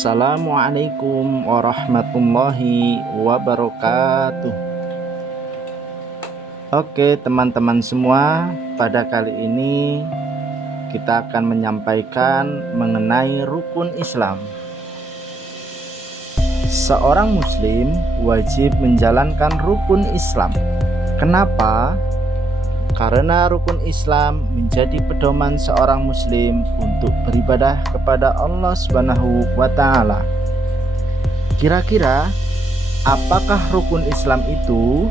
Assalamualaikum warahmatullahi wabarakatuh. Oke teman-teman semua, pada kali ini kita akan menyampaikan mengenai rukun Islam. Seorang muslim wajib menjalankan rukun Islam. Kenapa? Karena rukun Islam menjadi pedoman seorang muslim untuk beribadah kepada Allah Subhanahu wa Ta'ala. Kira-kira apakah rukun Islam itu?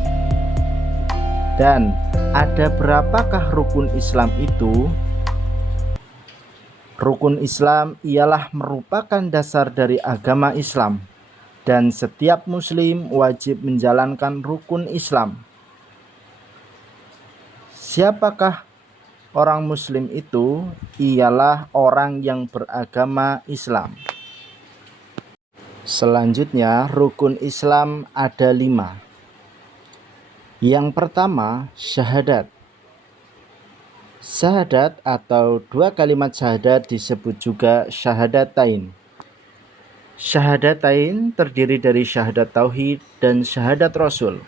Dan ada berapakah rukun Islam itu? Rukun Islam ialah merupakan dasar dari agama Islam, dan setiap muslim wajib menjalankan rukun Islam. Siapakah orang muslim itu? Ialah orang yang beragama Islam. Selanjutnya, rukun Islam ada 5. Yang pertama, syahadat. Syahadat atau 2 kalimat syahadat disebut juga syahadatain. Syahadatain terdiri dari syahadat tauhid dan syahadat rasul,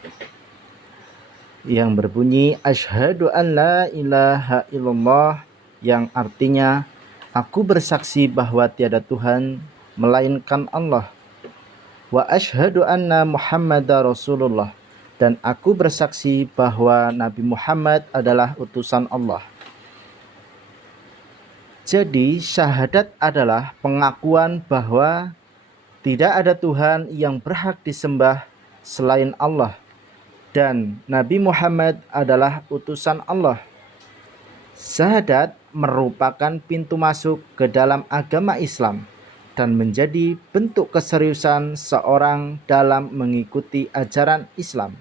yang berbunyi asyhadu an la ilaha illallah, yang artinya aku bersaksi bahwa tiada Tuhan melainkan Allah, wa asyhadu anna Muhammadar Rasulullah, dan aku bersaksi bahwa Nabi Muhammad adalah utusan Allah. Jadi syahadat adalah pengakuan bahwa tidak ada Tuhan yang berhak disembah selain Allah, dan Nabi Muhammad adalah utusan Allah. Syahadat merupakan pintu masuk ke dalam agama Islam dan menjadi bentuk keseriusan seorang dalam mengikuti ajaran Islam.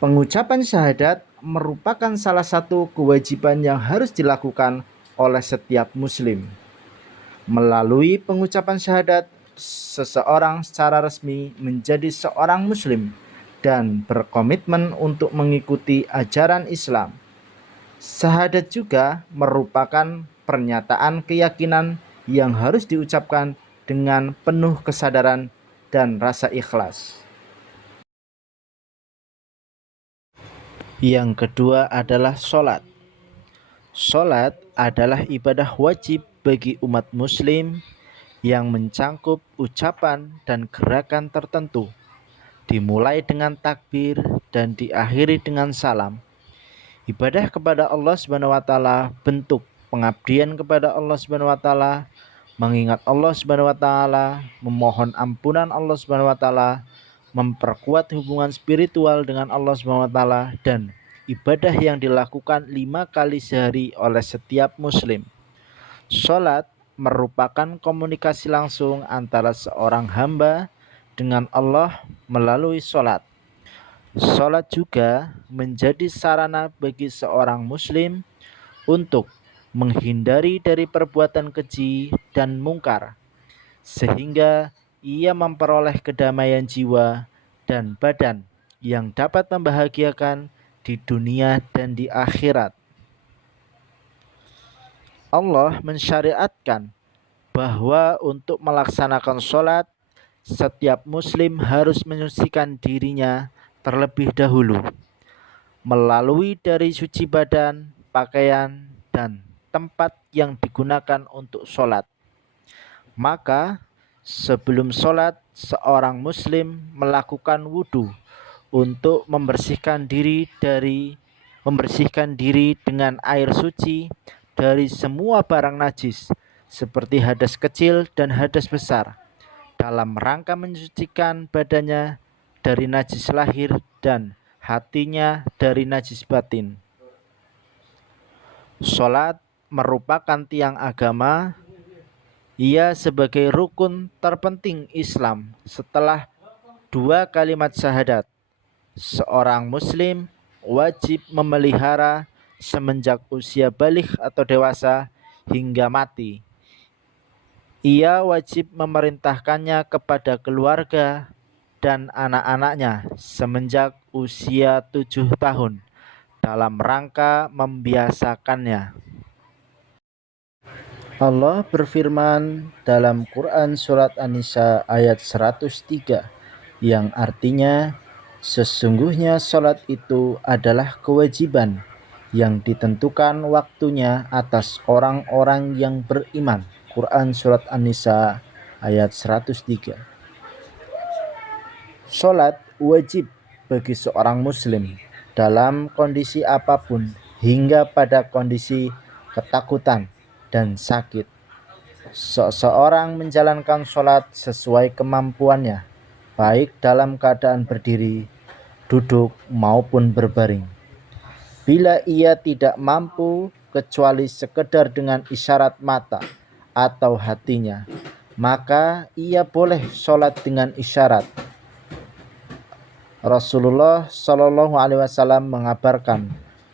Pengucapan syahadat merupakan salah satu kewajiban yang harus dilakukan oleh setiap muslim. Melalui pengucapan syahadat, seseorang secara resmi menjadi seorang muslim dan berkomitmen untuk mengikuti ajaran Islam. Syahadat juga merupakan pernyataan keyakinan yang harus diucapkan dengan penuh kesadaran dan rasa ikhlas. Yang kedua adalah sholat. Sholat adalah ibadah wajib bagi umat muslim yang mencangkup ucapan dan gerakan tertentu, dimulai dengan takbir dan diakhiri dengan salam. Ibadah kepada Allah Subhanahu wa Ta'ala bentuk pengabdian kepada Allah Subhanahu wa Ta'ala, mengingat Allah Subhanahu wa Ta'ala, memohon ampunan Allah Subhanahu wa Ta'ala, memperkuat hubungan spiritual dengan Allah Subhanahu wa Ta'ala, dan ibadah yang dilakukan 5 kali sehari oleh setiap muslim. Sholat merupakan komunikasi langsung antara seorang hamba dengan Allah melalui sholat. Sholat juga menjadi sarana bagi seorang muslim untuk menghindari dari perbuatan keji dan mungkar, sehingga ia memperoleh kedamaian jiwa dan badan yang dapat membahagiakan di dunia dan di akhirat. Allah mensyariatkan bahwa untuk melaksanakan sholat, setiap muslim harus menyucikan dirinya terlebih dahulu, melalui dari suci badan, pakaian, dan tempat yang digunakan untuk sholat. Maka sebelum sholat, seorang muslim melakukan wudhu untuk membersihkan diri dengan air suci dari semua barang najis seperti hadas kecil dan hadas besar, dalam rangka mensucikan badannya dari najis lahir dan hatinya dari najis batin. Sholat merupakan tiang agama. Ia sebagai rukun terpenting Islam setelah 2 kalimat syahadat. Seorang muslim wajib memelihara semenjak usia baligh atau dewasa hingga mati. Ia wajib memerintahkannya kepada keluarga dan anak-anaknya semenjak usia 7 tahun dalam rangka membiasakannya. Allah berfirman dalam Quran surat An-Nisa ayat 103 yang artinya sesungguhnya salat itu adalah kewajiban yang ditentukan waktunya atas orang-orang yang beriman. Quran surat An-Nisa ayat 103. Salat wajib bagi seorang muslim dalam kondisi apapun hingga pada kondisi ketakutan dan sakit. Seseorang menjalankan sholat sesuai kemampuannya, baik dalam keadaan berdiri, duduk, maupun berbaring. Bila ia tidak mampu kecuali sekedar dengan isyarat mata atau hatinya, maka ia boleh sholat dengan isyarat. Rasulullah Shallallahu Alaihi Wasallam mengabarkan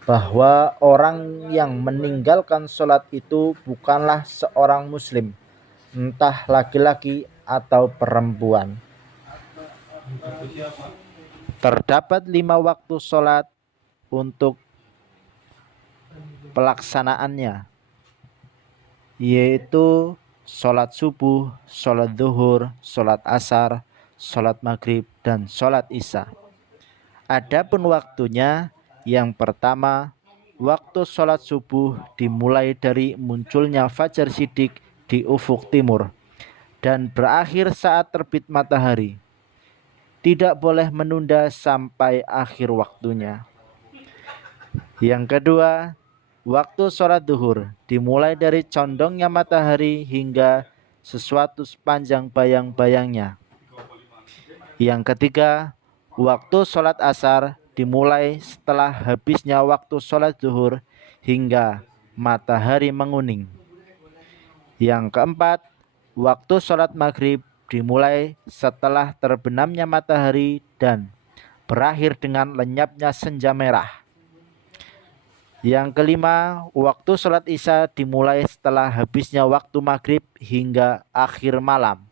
bahwa orang yang meninggalkan sholat itu bukanlah seorang muslim, entah laki-laki atau perempuan. Terdapat 5 waktu sholat untuk pelaksanaannya, yaitu sholat subuh, sholat zuhur, sholat asar, sholat maghrib, dan sholat isya. Adapun waktunya, yang pertama, waktu sholat subuh dimulai dari munculnya fajar shidik di ufuk timur dan berakhir saat terbit matahari. Tidak boleh menunda sampai akhir waktunya. Yang kedua, waktu sholat duhur dimulai dari condongnya matahari hingga sesuatu sepanjang bayang-bayangnya. Yang ketiga, waktu sholat asar dimulai setelah habisnya waktu sholat zuhur hingga matahari menguning. Yang keempat, waktu sholat maghrib dimulai setelah terbenamnya matahari dan berakhir dengan lenyapnya senja merah. Yang kelima, waktu sholat isya dimulai setelah habisnya waktu maghrib hingga akhir malam.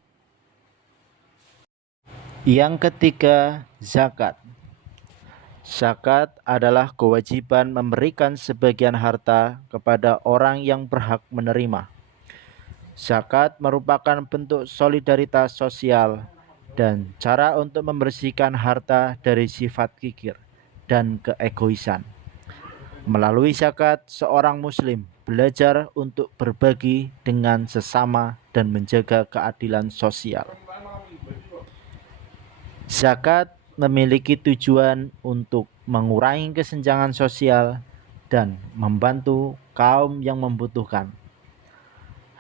Yang ketiga, zakat. Zakat adalah kewajiban memberikan sebagian harta kepada orang yang berhak menerima. Zakat merupakan bentuk solidaritas sosial dan cara untuk membersihkan harta dari sifat kikir dan keegoisan. Melalui zakat, seorang muslim belajar untuk berbagi dengan sesama dan menjaga keadilan sosial. Zakat memiliki tujuan untuk mengurangi kesenjangan sosial dan membantu kaum yang membutuhkan.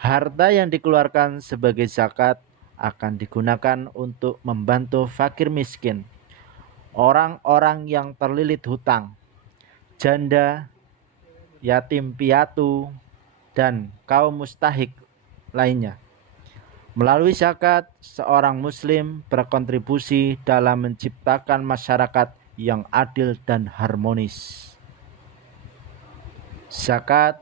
Harta yang dikeluarkan sebagai zakat akan digunakan untuk membantu fakir miskin, orang-orang yang terlilit hutang, janda, yatim piatu, dan kaum mustahik lainnya. Melalui zakat, seorang muslim berkontribusi dalam menciptakan masyarakat yang adil dan harmonis. Zakat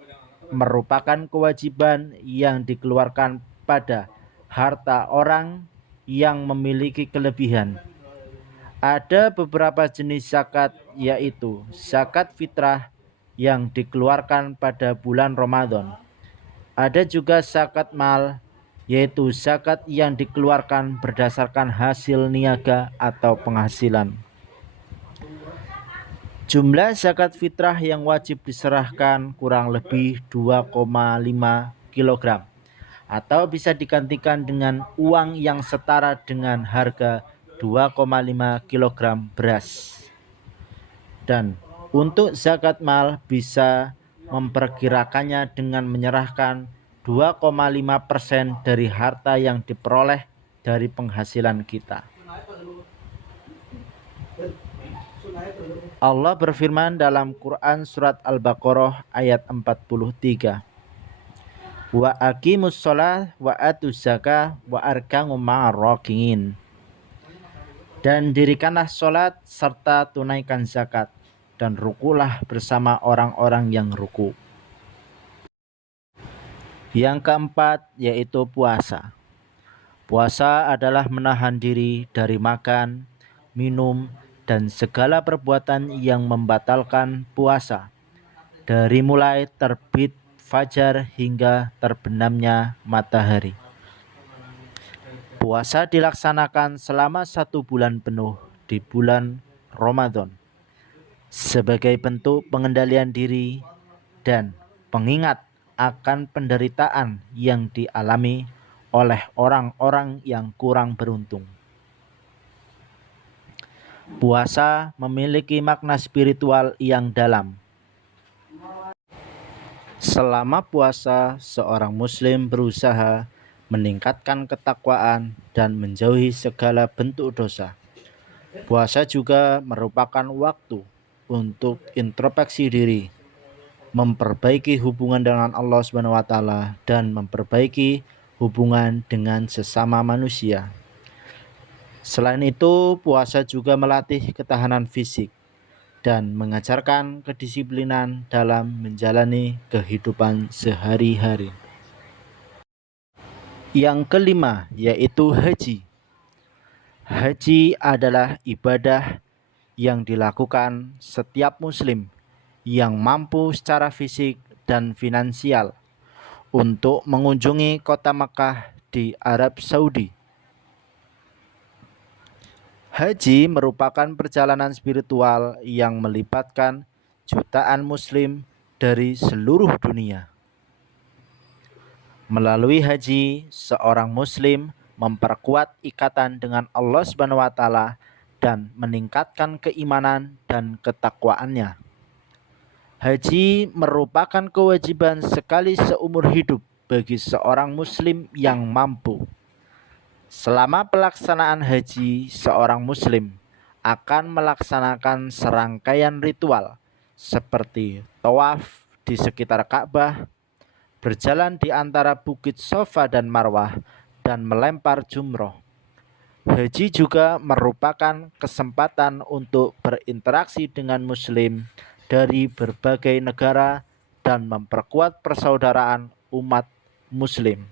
merupakan kewajiban yang dikeluarkan pada harta orang yang memiliki kelebihan. Ada beberapa jenis zakat, yaitu zakat fitrah yang dikeluarkan pada bulan Ramadan. Ada juga zakat mal, yaitu zakat yang dikeluarkan berdasarkan hasil niaga atau penghasilan. Jumlah zakat fitrah yang wajib diserahkan kurang lebih 2,5 kg atau bisa digantikan dengan uang yang setara dengan harga 2,5 kg beras. Dan untuk zakat mal bisa memperkirakannya dengan menyerahkan 2,5% dari harta yang diperoleh dari penghasilan kita. Allah berfirman dalam Quran surat Al-Baqarah ayat 43. Wa aqimus shalah wa atuz zakah wa arkanu ma'ar rakiin. Dan dirikanlah sholat serta tunaikan zakat dan rukulah bersama orang-orang yang ruku. Yang keempat yaitu puasa. Puasa adalah menahan diri dari makan, minum, dan segala perbuatan yang membatalkan puasa. Dari mulai terbit fajar hingga terbenamnya matahari. Puasa dilaksanakan selama 1 bulan penuh di bulan Ramadan sebagai bentuk pengendalian diri dan pengingat akan penderitaan yang dialami oleh orang-orang yang kurang beruntung. Puasa memiliki makna spiritual yang dalam. Selama puasa, seorang muslim berusaha meningkatkan ketakwaan dan menjauhi segala bentuk dosa. Puasa juga merupakan waktu untuk introspeksi diri, memperbaiki hubungan dengan Allah SWT, dan memperbaiki hubungan dengan sesama manusia. Selain itu, puasa juga melatih ketahanan fisik dan mengajarkan kedisiplinan dalam menjalani kehidupan sehari-hari. Yang kelima, yaitu haji. Haji adalah ibadah yang dilakukan setiap muslim yang mampu secara fisik dan finansial untuk mengunjungi kota Makkah di Arab Saudi. Haji merupakan perjalanan spiritual yang melibatkan jutaan muslim dari seluruh dunia. Melalui haji, seorang muslim memperkuat ikatan dengan Allah SWT dan meningkatkan keimanan dan ketakwaannya. Haji merupakan kewajiban sekali seumur hidup bagi seorang muslim yang mampu. Selama pelaksanaan haji, seorang muslim akan melaksanakan serangkaian ritual seperti tawaf di sekitar Ka'bah, berjalan di antara bukit Safa dan Marwah, dan melempar jumroh. Haji juga merupakan kesempatan untuk berinteraksi dengan muslim dari berbagai negara dan memperkuat persaudaraan umat muslim.